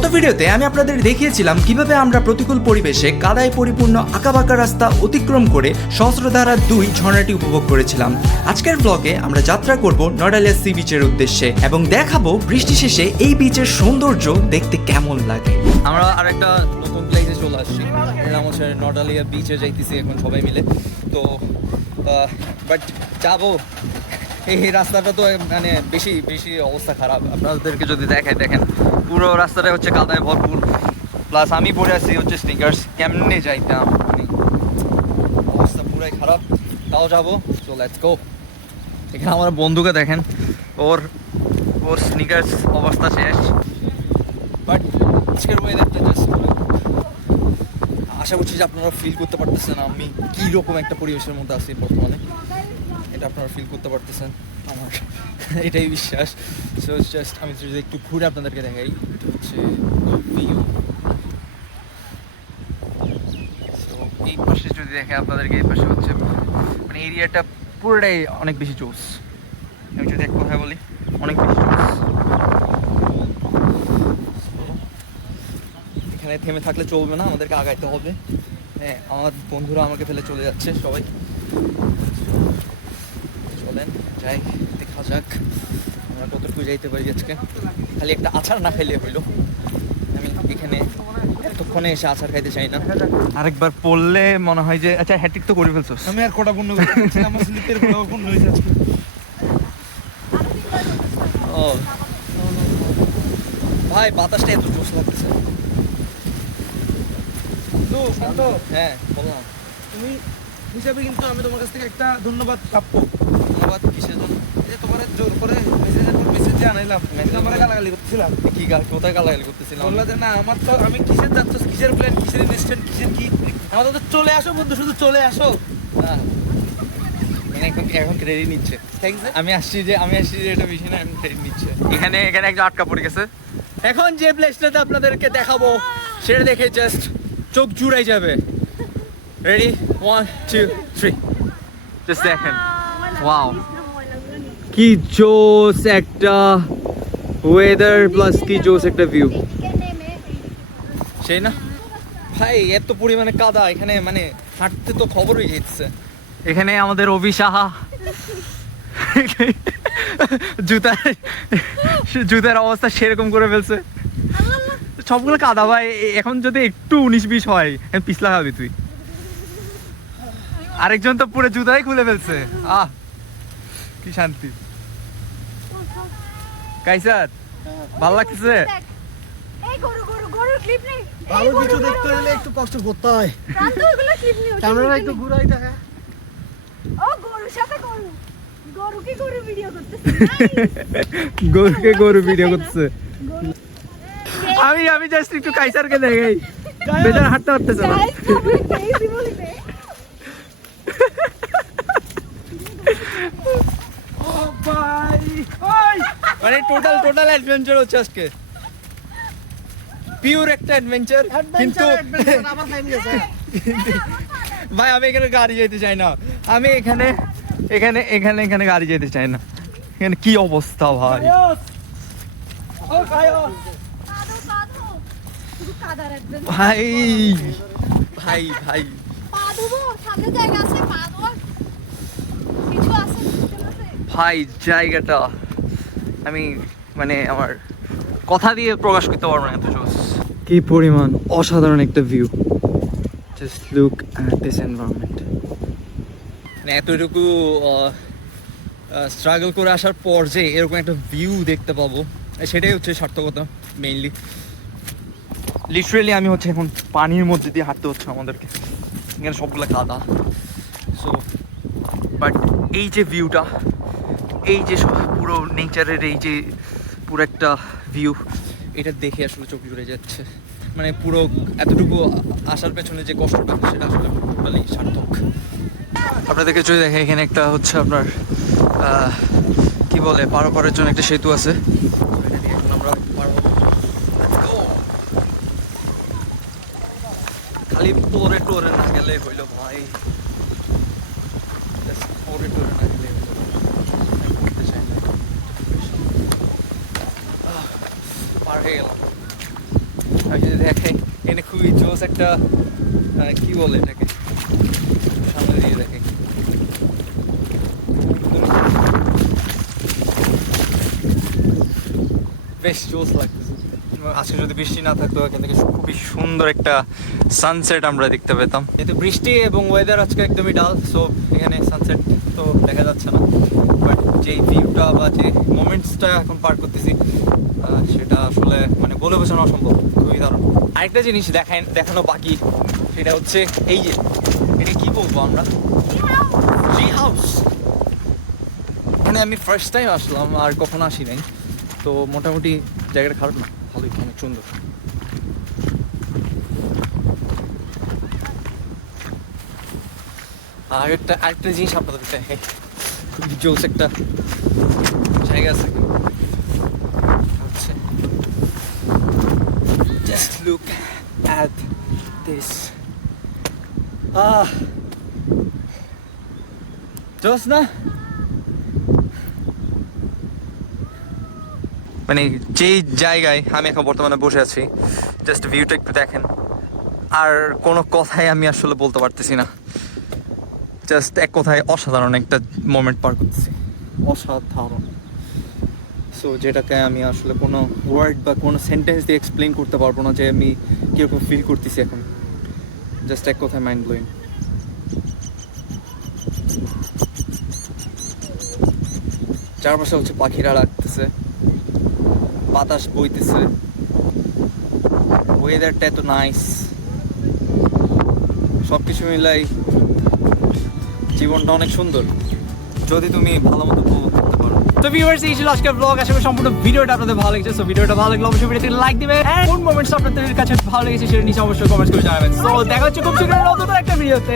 গত ভিডিওতে আমি আপনাদের দেখিয়েছিলাম কিভাবে আমরা প্রতিকূল পরিবেশে কাদায় পরিপূর্ণ আঁকাবাঁকা রাস্তা অতিক্রম করে সহস্রধারা 2 ঝর্ণাটি উপভোগ করেছিলাম। আজকের ব্লগে আমরা যাত্রা করব নডালিয়া সি বিচের উদ্দেশ্যে এবং দেখাবো বৃষ্টি শেষে এই বিচের সৌন্দর্য দেখতে কেমন লাগে। আমরা আরেকটা নতুন প্লেসে চলে আসছি, এটা হচ্ছে নডালিয়া বিচে যাইতেছি এখন সবাই মিলে। তো বাট যাবো, এই রাস্তাটা তো মানে বেশি বেশি অবস্থা খারাপ। আপনাদেরকে যদি দেখেন পুরো রাস্তাটা হচ্ছে কাদায় ভরপুর, প্লাস আমি পরে আছি হচ্ছে স্নিকার্স। কেমনে যাইতাম, মানে অবস্থা পুরাই খারাপ, তাও যাবো। So let's go. এখানে আমার বন্ধুকে দেখেন, ওর স্নিকার্স অবস্থা শেষ। বাট আজকের ওয়েদারটা জাস্ট আশা করছি যে আপনারা ফিল করতে পারতেছেন আমি কী রকম একটা পরিবেশের মধ্যে আছি বর্তমানে। এটা আপনারা ফিল করতে পারতেছেন, আমার এটাই বিশ্বাস। সো জাস্ট আমি যদি একটু ঘুরে আপনাদেরকে দেখাই, এটা হচ্ছে ভিউ। সো এই পাশে যদি দেখে আপনাদেরকে, এই পাশে হচ্ছে মানে এরিয়াটা পুরোটাই অনেক বেশি জোস। আমি যদি এক কথা বলি, অনেক বেশি জোস। এখানে থেমে থাকলে চলবে না, আমাদেরকে আগাইতে হবে। হ্যাঁ, আমার বন্ধুরা আমাকে ফেলে চলে যাচ্ছে সবাই। চলেন যাই, দেখা যাক আমরা কতটুকু যাইতে পারি আজকে। খালি একটা আচার না খাইলে হইলো। আমি এখানে এতক্ষণে এসে আচার খাইতে চাই না। আরেকবার পড়লে মনে হয় যে আচ্ছা হ্যাট্রিক তো করে ফেলছো। আমি আর কটা পূর্ণ করছি, আমার স্লিপের কোটাও পূর্ণ হয়েছে আজকে। ও ভাই, বাতাসটা এত জোশ লাগতেছে। তো শান্ত, হ্যাঁ বললাম, তুমি হিসাবে কিন্তু আমি তোমার কাছ থেকে একটা ধন্যবাদ প্রাপ্য। ধন্যবাদ কিসের জন্য? এই যে তোমার জোর করে মেসেজের পর মেসেজ দিয়ে আনাইলাম, মেসেজ আমার গালাগালি করতেছিলাম। কি কোথায় গালাগালি করতেছিলাম? বললা যে না আমার তো, আমি কিসের যাচ্ছ, কিসের প্ল্যান, কিসের ইনভেস্টমেন্ট, কিসের কি, আমাদের তো চলে আসো বন্ধু, শুধু চলে আসো। মানে এখন ক্রেডিট নিচ্ছে। আমি আসছি যে এটা বেশি না, এখন ক্রেডিট নিচ্ছে। এখানে একজন আটকা পড়ে গেছে। এখন যে প্লেসটাতে আপনাদেরকে দেখাবো সেটা দেখে জাস্ট চোখ জুড়াই যাবে। রেডি, 1 2 3, জাস্ট দেখেন। ওয়াও, কি জোস একটা ওয়েদার প্লাস কি জোস একটা ভিউ। সেই না ভাই, এত পরিমাণে কাদা এখানে, মানে হাঁটতে তো খবর হয়ে যাচ্ছে। এখানে আমাদের অভি সাহা জুতার অবস্থা সেরকম করে ফেলছে, সবগুলো কাদা ভাই। এখন যদি একটু 19-20 হয় পিছলা খাবি তুই। আরেকজন তো পুরো জুতাই খুলে ফেলছে। কি শান্তি। কাইসার ভালো লাগতেছে? ভালো কিছু দেখতে হলে একটু কষ্ট করতে হয়। ক্যামেরা একটু ঘুরাই দেখা। গরুকে গরু ভিডিও করতেছে। আমি জাস্ট একটু কাইসারকে দেখাই, বেচারা হাঁটতে পারতেছে না। মানে টোটাল অ্যাডভেঞ্চার হচ্ছে আজকে, পিওর একটা অ্যাডভেঞ্চার। কিন্তু ভাই আমি এখানে গাড়ি যেতে চাই না, আমি এখানে গাড়ি যেতে চাই না। এখানে কি অবস্থা ভাই। ভাই ভাই ভাই ভাই জায়গাটা আমি মানে আমার কথা দিয়ে প্রকাশ করতে পারবো না, এত জোস। কি পরিমাণ অসাধারণ একটা view. Just look at this environment. মানে এতটুকু স্ট্রাগল করে আসার পর যে এরকম একটা ভিউ দেখতে পাবো, সেটাই হচ্ছে সার্থকতা মেইনলি। লিটারেলি আমি হচ্ছে এখন পানির মধ্যে দিয়ে হাঁটতে হচ্ছে আমাদেরকে, এখানে সবগুলো কাদা। সো বাট এই যে ভিউটা, এই যে পুরো নেচারের এই যে পুরো একটা ভিউ, এটা দেখে আসলে চোখ জুড়ে যাচ্ছে। মানে পুরো এতটুকু আসার পেছনে যে কষ্টটা, সেটা আসলে টোটালি সার্থক। আপনাদেরকে যদি দেখে, এখানে একটা হচ্ছে আপনার কি বলে, পারাপারের জন্য একটা সেতু আছে। এটা দিয়ে এখন আমরা পার হবো। খালি টোরে না গেলে হইলো ভাই, টোরে না গেলে করতে চাই না। পার হয়ে গেলাম। আমি যদি দেখাই এখানে খুবই জোস একটা কি বলে এটাকে, সামনে দিয়ে দেখাই। বেশ জোস লাগতেছে। আজকে যদি বৃষ্টি না থাকতো এখান থেকে খুবই সুন্দর একটা সানসেট আমরা দেখতে পেতাম। যেহেতু বৃষ্টি এবং ওয়েদার আজকে একদমই ডাল, সো এখানে সানসেট তো দেখা যাচ্ছে না, বাট যেই ভিউটা বা যে মোমেন্টসটা এখন পার করতেছি সেটা আসলে মানে বলে বোঝানো অসম্ভব, খুবই দারুণ। আরেকটা জিনিস দেখানো বাকি, সেটা হচ্ছে এই যে এটা কি বলবো আমরা, ট্রি হাউস। এখানে আমি ফার্স্ট টাইম আসলাম, আর কখনো আসি নাই, তো মোটামুটি জায়গাটা খারাপ না, ভালোই, অনেক সুন্দর। আরেকটা জিনিস আপনাদের দেখাই, খুবই জোস একটা জায়গা আছে হচ্ছে, জাস্ট লুক অ্যাট দিস। জোস না? মানে যেই জায়গায় আমি এখন বর্তমানে বসে আছি, জাস্ট ভিউটা একটু দেখেন, আর কোনো কথাই আমি আসলে বলতে পারতেছি না। জাস্ট এক কথায় অসাধারণ একটা মোমেন্ট পার করতেছি, অসাধারণ। সো যেটাকে আমি আসলে কোনো ওয়ার্ড বা কোনো সেন্টেন্স দিয়ে এক্সপ্লেন করতে পারবো না যে আমি কীরকম ফিল করতেছি এখন, জাস্ট এক কথায় মাইন্ড ব্লোয়িং। চারপাশে হচ্ছে পাখিরা ডাকতেছে, বাতাস বইতেছে, ওয়েদারটা এত নাইস, সব কিছু মিলাই জীবনটা অনেক সুন্দর যদি তুমি ভালো মতো উপভোগ করতে পারো। তো ভিউয়ার্স, এই ছিল আজকের ব্লগ। আশা করি সম্পূর্ণ ভিডিওটা আপনাদের ভালো লেগেছে। সো ভিডিওটা ভালো লাগলে অবশ্যই ভিডিওতে লাইক দিবে, এন্ড কোন মোমেন্টস আপনাদের কাছে ভালো লেগেছে সেটা নিচে অবশ্যই কমেন্ট করে জানাবেন। সো দেখা হচ্ছে খুব শীঘ্রই নতুন একটা ভিডিওতে।